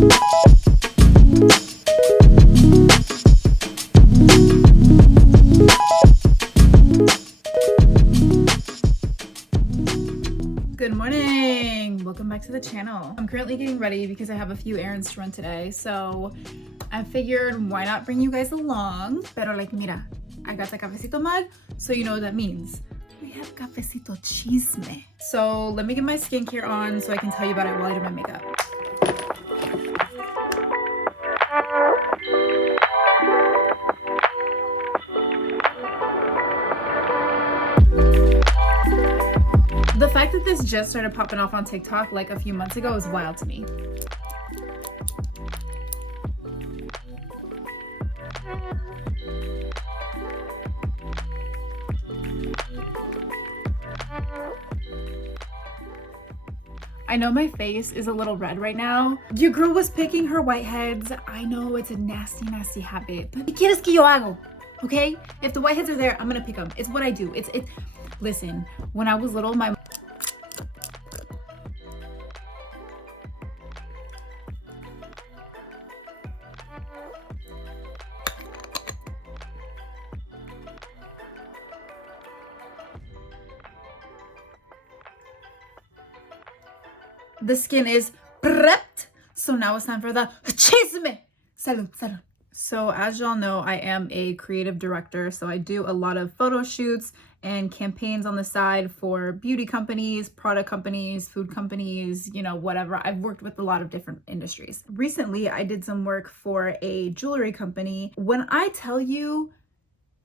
Good morning, welcome back to the channel. I'm currently getting ready because I have a few errands to run today, so I figured why not bring you guys along. Pero like, mira, I got the cafecito mug, so you know what that means. We have cafecito chisme. So let me get my skincare on so I can tell you about it while I do my makeup. The fact that this just started popping off on TikTok like a few months ago is wild to me. I know my face is a little red right now. Your girl was picking her whiteheads. I know it's a nasty, nasty habit, but ¿qué quieres que yo hago? Okay? If the whiteheads are there, I'm gonna pick them. It's what I do. Listen, when I was little, my the skin is prepped, so now it's time for the chisme. Salud, salud. So as y'all know, I am a creative director, so I do a lot of photo shoots and campaigns on the side for beauty companies, product companies, food companies, you know, whatever. I've worked with a lot of different industries. Recently, I did some work for a jewelry company. When I tell you,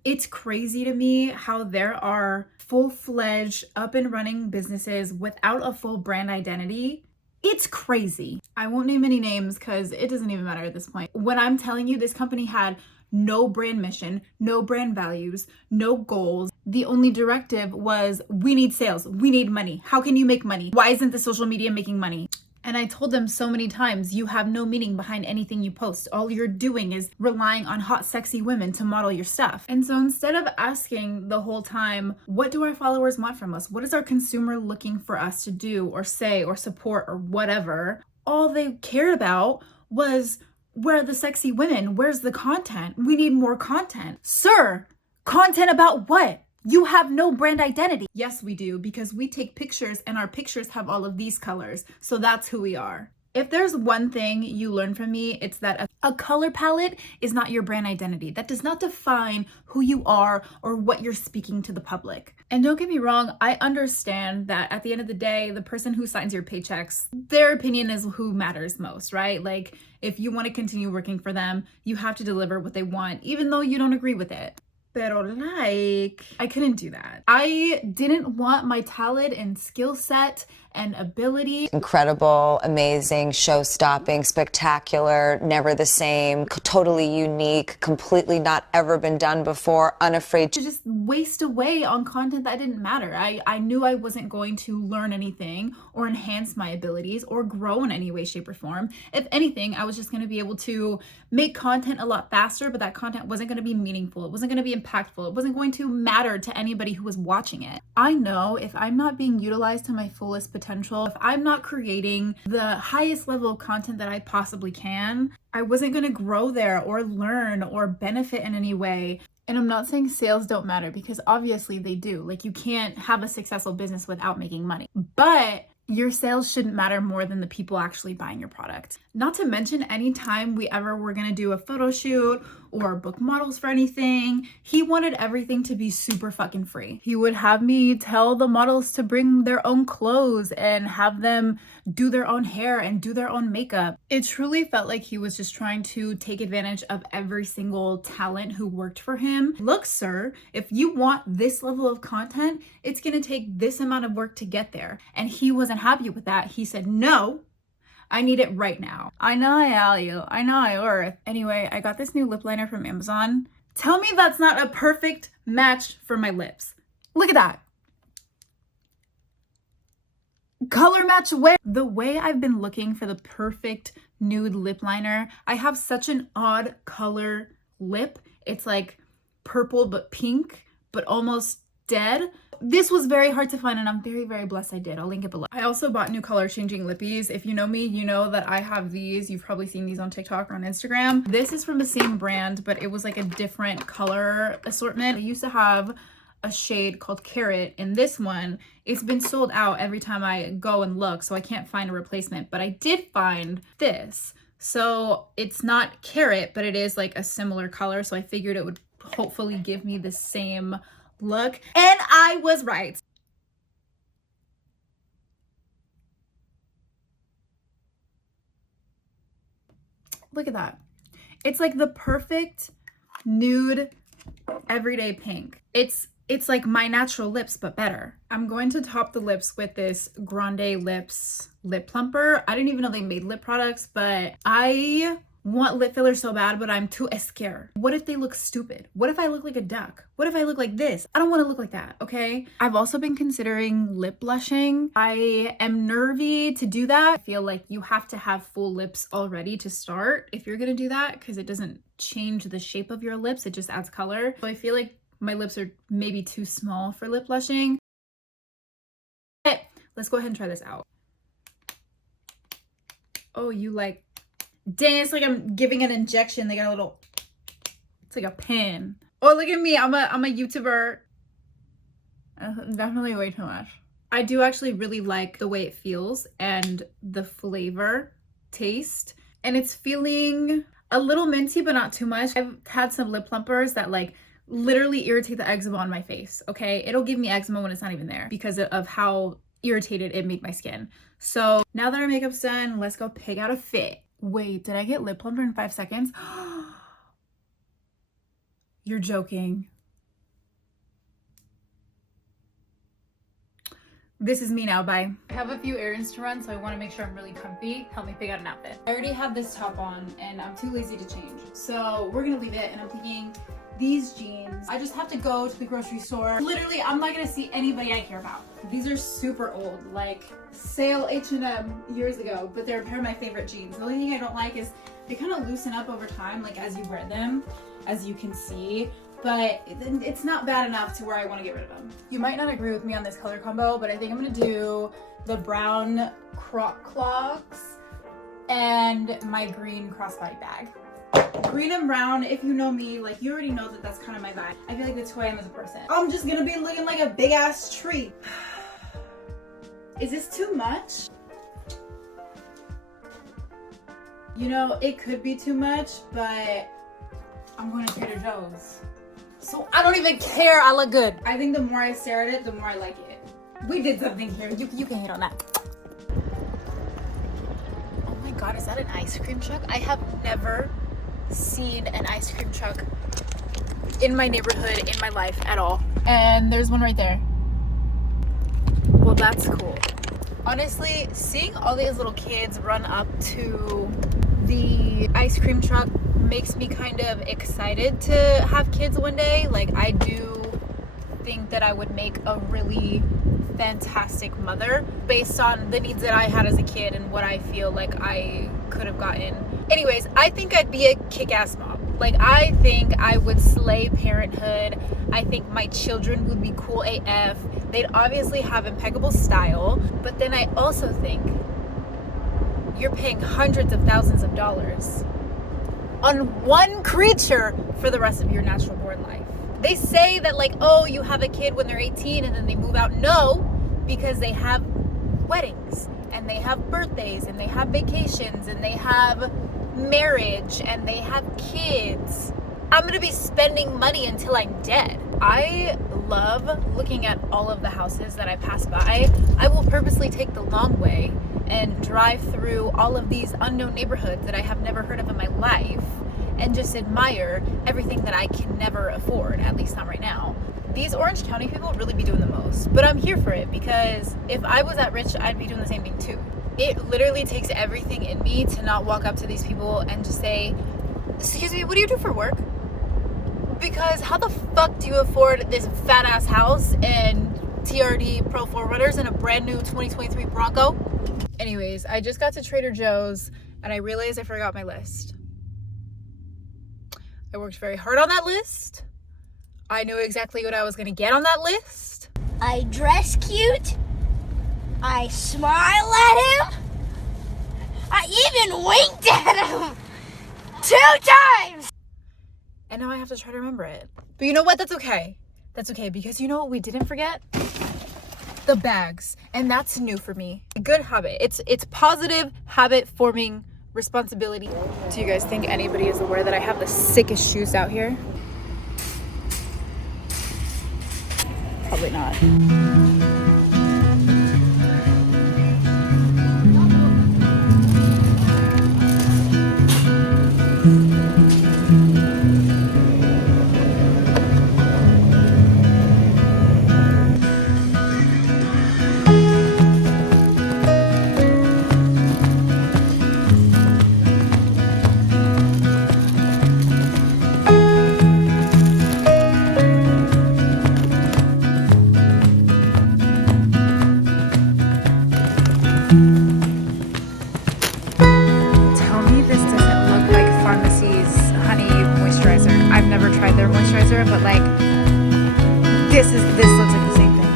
it's crazy to me how there are full-fledged, up and running businesses without a full brand identity. It's crazy. I won't name any names because it doesn't even matter at this point. When I'm telling you, this company had no brand mission, no brand values, no goals. The only directive was, we need sales, we need money. How can you make money? Why isn't the social media making money? And I told them so many times, you have no meaning behind anything you post. All you're doing is relying on hot, sexy women to model your stuff. And so instead of asking the whole time, what do our followers want from us? What is our consumer looking for us to do or say or support or whatever? All they cared about was, where are the sexy women? Where's the content? We need more content. Sir, content about what? You have no brand identity. Yes, we do, because we take pictures and our pictures have all of these colors. So that's who we are. If there's one thing you learn from me, it's that a color palette is not your brand identity. That does not define who you are or what you're speaking to the public. And don't get me wrong, I understand that at the end of the day, the person who signs your paychecks, their opinion is who matters most, right? Like, if you want to continue working for them, you have to deliver what they want, even though you don't agree with it. Pero like, I couldn't do that. I didn't want my talent and skill set and ability. Incredible, amazing, show-stopping, spectacular, never the same, totally unique, completely not ever been done before, unafraid to just waste away on content that didn't matter. I knew I wasn't going to learn anything or enhance my abilities or grow in any way, shape, or form. If anything, I was just going to be able to make content a lot faster, but that content wasn't going to be meaningful. It wasn't going to be impactful. It wasn't going to matter to anybody who was watching it. I know if I'm not being utilized to my fullest potential, if I'm not creating the highest level of content that I possibly can, I wasn't going to grow there or learn or benefit in any way. And I'm not saying sales don't matter, because obviously they do. Like, you can't have a successful business without making money. But your sales shouldn't matter more than the people actually buying your product. Not to mention, anytime we ever were gonna do a photo shoot or book models for anything, he wanted everything to be super fucking free. He would have me tell the models to bring their own clothes and have them do their own hair and do their own makeup. It truly felt like he was just trying to take advantage of every single talent who worked for him. Look, sir, if you want this level of content, it's gonna take this amount of work to get there. And he wasn't happy with that. He said, no, I need it right now. I know I value, I know I worth. Anyway, I got this new lip liner from Amazon. Tell me that's not a perfect match for my lips. Look at that. Color match where? The way I've been looking for the perfect nude lip liner, I have such an odd color lip. It's like purple but pink, but almost dead. This was very hard to find and I'm very, very blessed I did. I'll link it below. I also bought new color changing lippies. If you know me, you know that I have these. You've probably seen these on TikTok or on Instagram. This is from the same brand, but it was like a different color assortment. I used to have a shade called Carrot, and this one, it's been sold out every time I go and look, so I can't find a replacement, but I did find this. So it's not Carrot, but it is like a similar color, so I figured it would hopefully give me the same look, and I was right. Look at that. It's like the perfect nude everyday pink. It's like my natural lips, but better. I'm going to top the lips with this Grande Lips lip plumper. I didn't even know they made lip products, but I want lip filler so bad, but I'm too scared. What if they look stupid? What if I look like a duck? What if I look like this? I don't want to look like that, okay? I've also been considering lip blushing. I am nervy to do that. I feel like you have to have full lips already to start if you're gonna do that, because it doesn't change the shape of your lips, it just adds color. So I feel like my lips are maybe too small for lip blushing. But let's go ahead and try this out. Oh, you like, dang, it's like I'm giving an injection. They got a little, it's like a pin. Oh, look at me. I'm a YouTuber. Definitely way too much. I do actually really like the way it feels and the flavor taste. And it's feeling a little minty, but not too much. I've had some lip plumpers that like literally irritate the eczema on my face, okay? It'll give me eczema when it's not even there because of how irritated it made my skin. So now that our makeup's done, let's go pick out a fit. Wait, did I get lip plumper in 5 seconds? You're joking. This is me now, bye. I have a few errands to run, so I want to make sure I'm really comfy. Help me pick out an outfit. I already have this top on and I'm too lazy to change. So we're gonna leave it, and I'm thinking these jeans. I just have to go to the grocery store. Literally, I'm not gonna see anybody I care about. These are super old, like sale H&M years ago, but they're a pair of my favorite jeans. The only thing I don't like is they kind of loosen up over time, like as you wear them, as you can see, but it's not bad enough to where I want to get rid of them. You might not agree with me on this color combo, but I think I'm gonna do the brown croc clogs and my green crossbody bag. Green and brown, if you know me, like you already know that that's kind of my vibe. I feel like that's who I am as a person. I'm just gonna be looking like a big ass tree. Is this too much? You know, it could be too much, but I'm going to Trader Joe's. So I don't even care, I look good. I think the more I stare at it, the more I like it. We did something here, you can hit on that. Oh my God, is that an ice cream truck? I have never seen an ice cream truck in my neighborhood in my life at all. And there's one right there. Well, that's cool. Honestly, seeing all these little kids run up to the ice cream truck makes me kind of excited to have kids one day. Like, I do think that I would make a really fantastic mother based on the needs that I had as a kid and what I feel like I could have gotten. Anyways, I think I'd be a kick-ass mom. Like, I think I would slay parenthood. I think my children would be cool AF. They'd obviously have impeccable style, but then I also think you're paying hundreds of thousands of dollars on one creature for the rest of your natural born life. They say that like, oh, you have a kid when they're 18 and then they move out. No, because they have weddings and they have birthdays and they have vacations and they have marriage and they have kids. I'm gonna be spending money until I'm dead. I love looking at all of the houses that I pass by. I will purposely take the long way and drive through all of these unknown neighborhoods that I have never heard of in my life and just admire everything that I can never afford, at least not right now. These Orange County people really be doing the most, but I'm here for it because if I was that rich, I'd be doing the same thing too. It literally takes everything in me to not walk up to these people and just say, excuse me, what do you do for work? Because how the fuck do you afford this fat ass house and TRD Pro 4Runners and a brand new 2023 Bronco? Anyways, I just got to Trader Joe's and I realized I forgot my list. I worked very hard on that list. I knew exactly what I was gonna get on that list. I dress cute. I smile at him. I even winked at him 2 times. And now I have to try to remember it. But you know what? That's okay. That's okay, because you know what we didn't forget? The bags. And that's new for me. A good habit. It's positive habit forming responsibility. Do you guys think anybody is aware that I have the sickest shoes out here? Probably not. But like this looks like the same thing.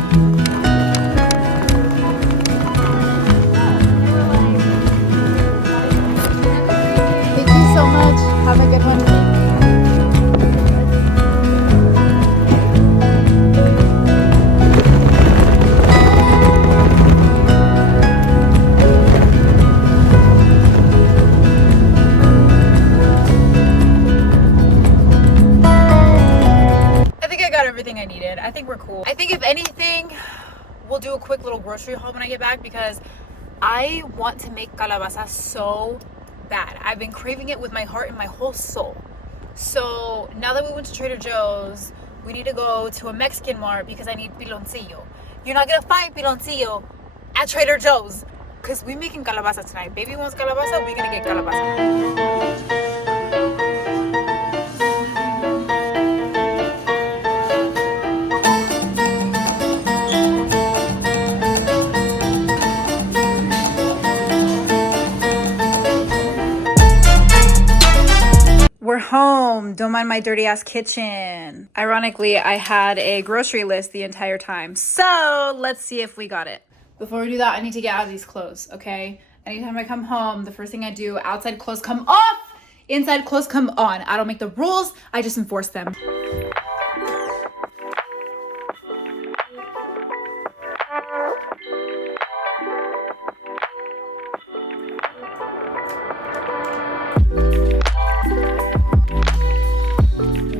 Thank you so much. Have a good one. Everything I needed. I think we're cool. I think if anything, we'll do a quick little grocery haul when I get back, because I want to make calabaza so bad. I've been craving it with my heart and my whole soul. So now that we went to Trader Joe's, we need to go to a Mexican mart because I need piloncillo. You're not gonna find piloncillo at Trader Joe's because we're making calabaza tonight. Baby wants calabaza, we're gonna get calabaza. We're home. Don't mind my dirty ass kitchen. Ironically, I had a grocery list the entire time. So let's see if we got it. Before we do that, I need to get out of these clothes, okay? Anytime I come home, the first thing I do, outside clothes come off, inside clothes come on. I don't make the rules, I just enforce them.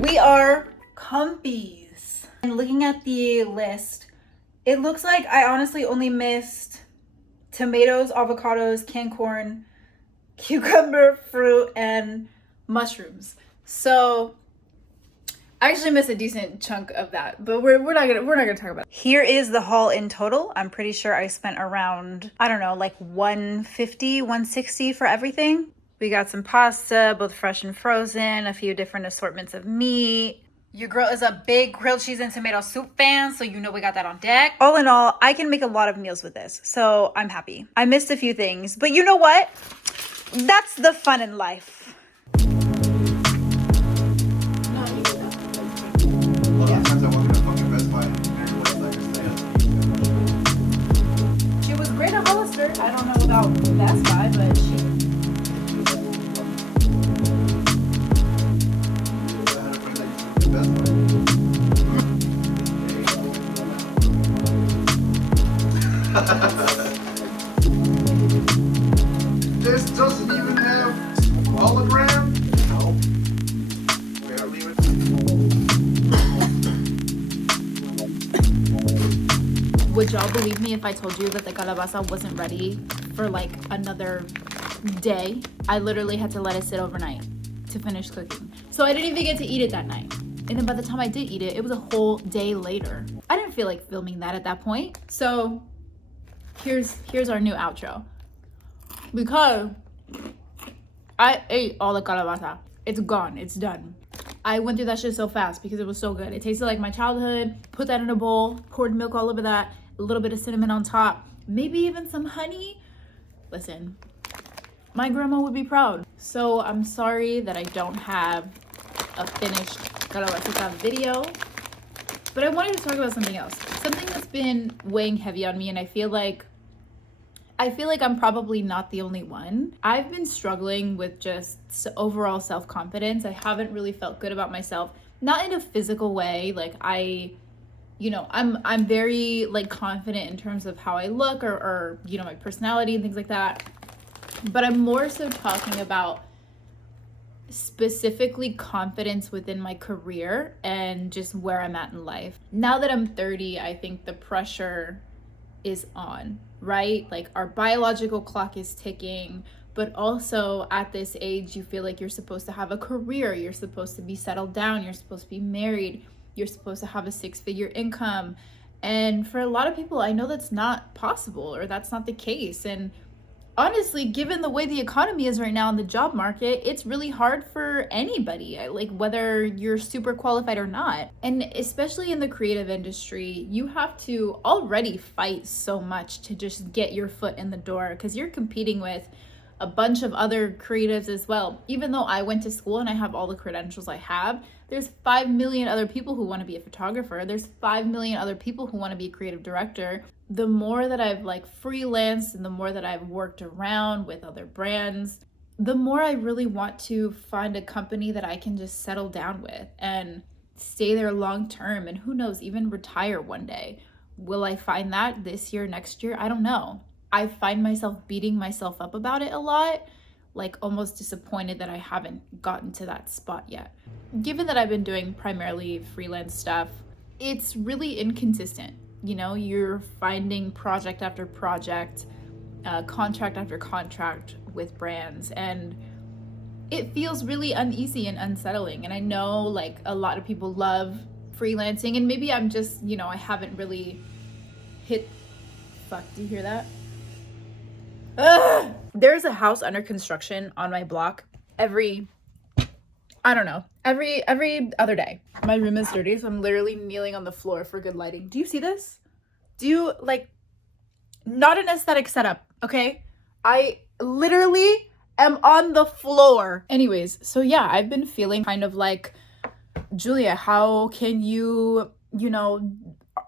We are comfies. And looking at the list, it looks like I honestly only missed tomatoes, avocados, canned corn, cucumber, fruit, and mushrooms. So I actually missed a decent chunk of that, but we're not gonna talk about it. Here is the haul in total. I'm pretty sure I spent around, I don't know, like 150, 160 for everything. We got some pasta, both fresh and frozen, a few different assortments of meat. Your girl is a big grilled cheese and tomato soup fan, so you know we got that on deck. All in all, I can make a lot of meals with this, so I'm happy. I missed a few things, but you know what? That's the fun in life. She was great at Hollister. I don't know about Best Buy, but she... This doesn't even have hologram? No. Wait, I'll leave it. Would y'all believe me if I told you that the calabaza wasn't ready for like another day? I literally had to let it sit overnight to finish cooking. So I didn't even get to eat it that night. And then by the time I did eat it, it was a whole day later. I didn't feel like filming that at that point. So here's our new outro. Because I ate all the calabaza. It's gone, it's done. I went through that shit so fast because it was so good. It tasted like my childhood. Put that in a bowl, poured milk all over that, a little bit of cinnamon on top, maybe even some honey. Listen, my grandma would be proud. So I'm sorry that I don't have a finished calabaza video, but I wanted to talk about something else. Something that's been weighing heavy on me, and I feel like I'm probably not the only one. I've been struggling with just overall self-confidence. I haven't really felt good about myself, not in a physical way. Like I'm very like confident in terms of how I look or my personality and things like that. But I'm more so talking about specifically confidence within my career and just where I'm at in life. Now that I'm 30, I think the pressure is on, right? Like our biological clock is ticking, but also at this age, you feel like you're supposed to have a career, you're supposed to be settled down, you're supposed to be married, you're supposed to have a 6-figure income. And for a lot of people, I know that's not possible or that's not the case. And honestly, given the way the economy is right now in the job market, it's really hard for anybody, like whether you're super qualified or not. And especially in the creative industry, you have to already fight so much to just get your foot in the door because you're competing with a bunch of other creatives as well. Even though I went to school and I have all the credentials I have, there's 5 million other people who want to be a photographer. There's 5 million other people who want to be a creative director. The more that I've like freelanced and the more that I've worked around with other brands, the more I really want to find a company that I can just settle down with and stay there long term. And who knows, even retire one day. Will I find that this year, next year? I don't know. I find myself beating myself up about it a lot, like almost disappointed that I haven't gotten to that spot yet. Given that I've been doing primarily freelance stuff, it's really inconsistent. You're finding project after project, contract after contract with brands, and it feels really uneasy and unsettling. And I know like a lot of people love freelancing, and maybe I'm just, I haven't really hit, fuck, do you hear that? Ugh! There's a house under construction on my block every other day. My room is dirty, so I'm literally kneeling on the floor for good lighting. Do you see this? Do you not an aesthetic setup, okay? I literally am on the floor. Anyways, so yeah, I've been feeling kind of like, Julia, how can you,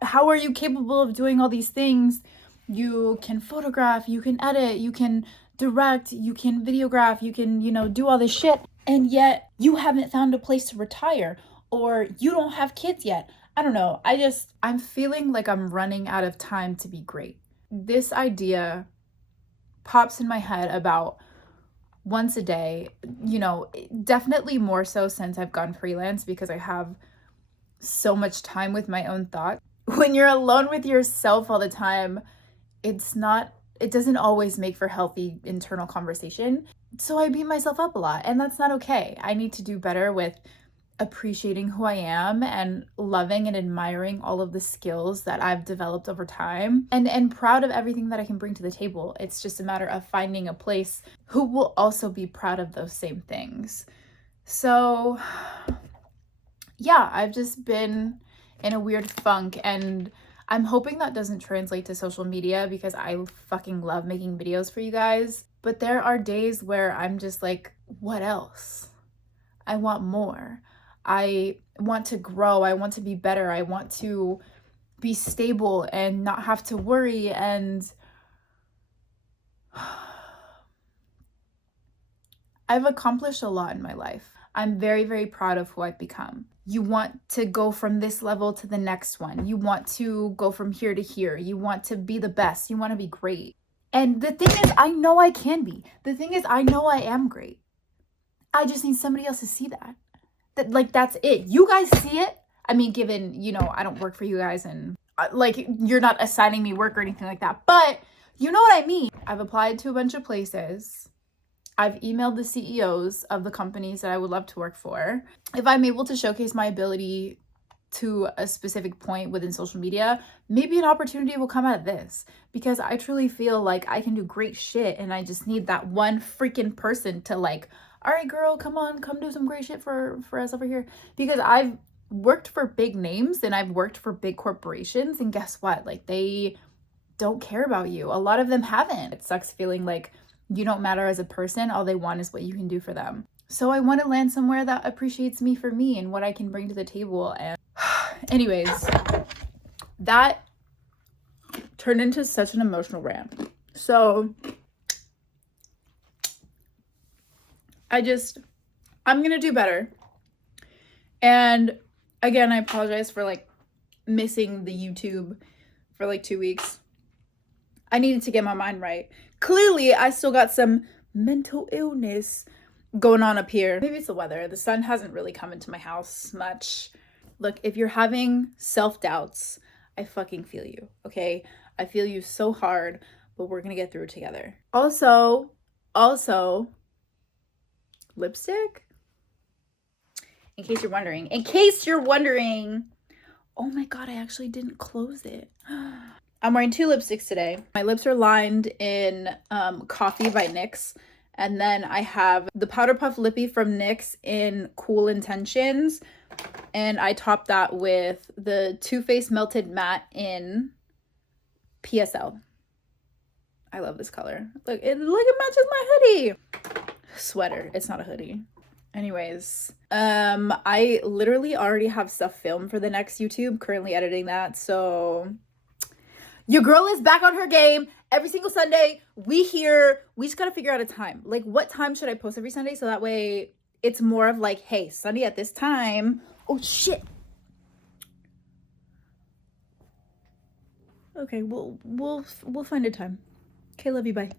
how are you capable of doing all these things? You can photograph, you can edit, you can direct, you can videograph, you can, do all this shit. And yet you haven't found a place to retire, or you don't have kids yet. I don't know. I'm feeling like I'm running out of time to be great. This idea pops in my head about once a day, definitely more so since I've gone freelance because I have so much time with my own thoughts. When you're alone with yourself all the time, it doesn't always make for healthy internal conversation. So I beat myself up a lot, and that's not okay. I need to do better with appreciating who I am and loving and admiring all of the skills that I've developed over time, and proud of everything that I can bring to the table. It's just a matter of finding a place who will also be proud of those same things. So yeah, I've just been in a weird funk, and I'm hoping that doesn't translate to social media because I fucking love making videos for you guys. But there are days where I'm just like, what else? I want more. I want to grow. I want to be better. I want to be stable and not have to worry. And I've accomplished a lot in my life. I'm very, very proud of who I've become. You want to go from this level to the next one. You want to go from here to here. You want to be the best. You want to be great. And the thing is, I know I can be. The thing is, I know I am great. I just need somebody else to see that. That's it. You guys see it? I mean, given, I don't work for you guys and you're not assigning me work or anything like that. But you know what I mean. I've applied to a bunch of places. I've emailed the CEOs of the companies that I would love to work for. If I'm able to showcase my ability to a specific point within social media, maybe an opportunity will come out of this, because I truly feel like I can do great shit and I just need that one freaking person to all right, girl, come do some great shit for us over here. Because I've worked for big names and I've worked for big corporations, and guess what? They don't care about you. A lot of them haven't. It sucks feeling like you don't matter as a person. All they want is what you can do for them. So I want to land somewhere that appreciates me for me and what I can bring to the table. And anyways, that turned into such an emotional rant. So I'm gonna do better. And again, I apologize for like missing the YouTube for like 2 weeks. I needed to get my mind right. Clearly, I still got some mental illness going on up here. Maybe it's the weather. The sun hasn't really come into my house much. Look, if you're having self-doubts, I fucking feel you, okay? I feel you so hard, but we're gonna get through it together. Also, lipstick? In case you're wondering, oh my God, I actually didn't close it. I'm wearing 2 lipsticks today. My lips are lined in Coffee by NYX. And then I have the Powder Puff Lippy from NYX in Cool Intentions. And I topped that with the Too Faced Melted Matte in PSL. I love this color. Look, it matches my hoodie. Sweater. It's not a hoodie. Anyways, I literally already have stuff filmed for the next YouTube. Currently editing that. So your girl is back on her game. Every single Sunday, we just gotta figure out a time. Like, what time should I post every Sunday? So that way it's more of like, hey, Sunday at this time. Oh shit. Okay, we'll find a time. Okay, love you, bye.